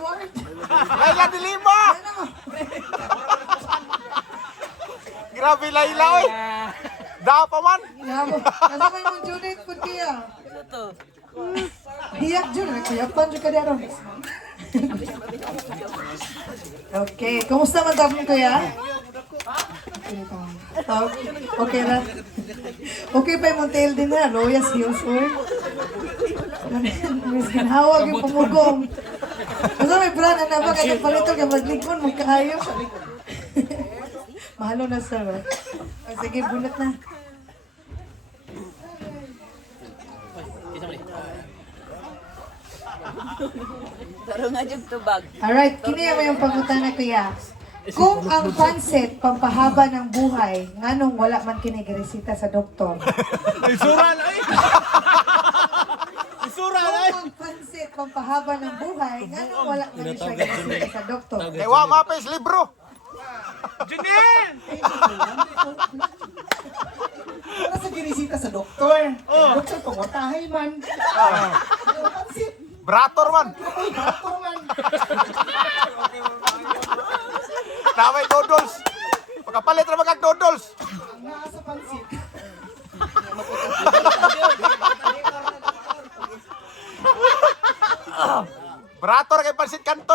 Ward. Laila de Lima! Grabe Laila oy. Dapa man. Yabo. Kasi may mong Judith po kaya. Hiyak dyan. Hiyapan dyan ka dyan. Okay. Kumusta man tapos kuya? Okay na. Okay pa yung tail din na. Loyas heels word. Miss ginhawag yung pumugong. Kasi may brand na ba kaya palito kaya maglikon magkaayo. Mahalo na sir. Sige, bunot na. Taro nga yung tubag. Alright, kini yung pangutan na kuya. Kung ang pansit pampahaba ng buhay, nganong wala man kini giresita sa doktor? Isuran ay. Isuran ay. Kung ang pansit pampahaba ng buhay, nganong wala man siya giresita sa doktor? Kay wa mapes libro. Janine! Para sa ginisita sa doktor. Doktor, pangwatahay man. Pansit, Brator man. doktor man. Namay noodles. Pagkapalit ra magag noodles. Ang naa sa pansit. Brator kay pansit kanton.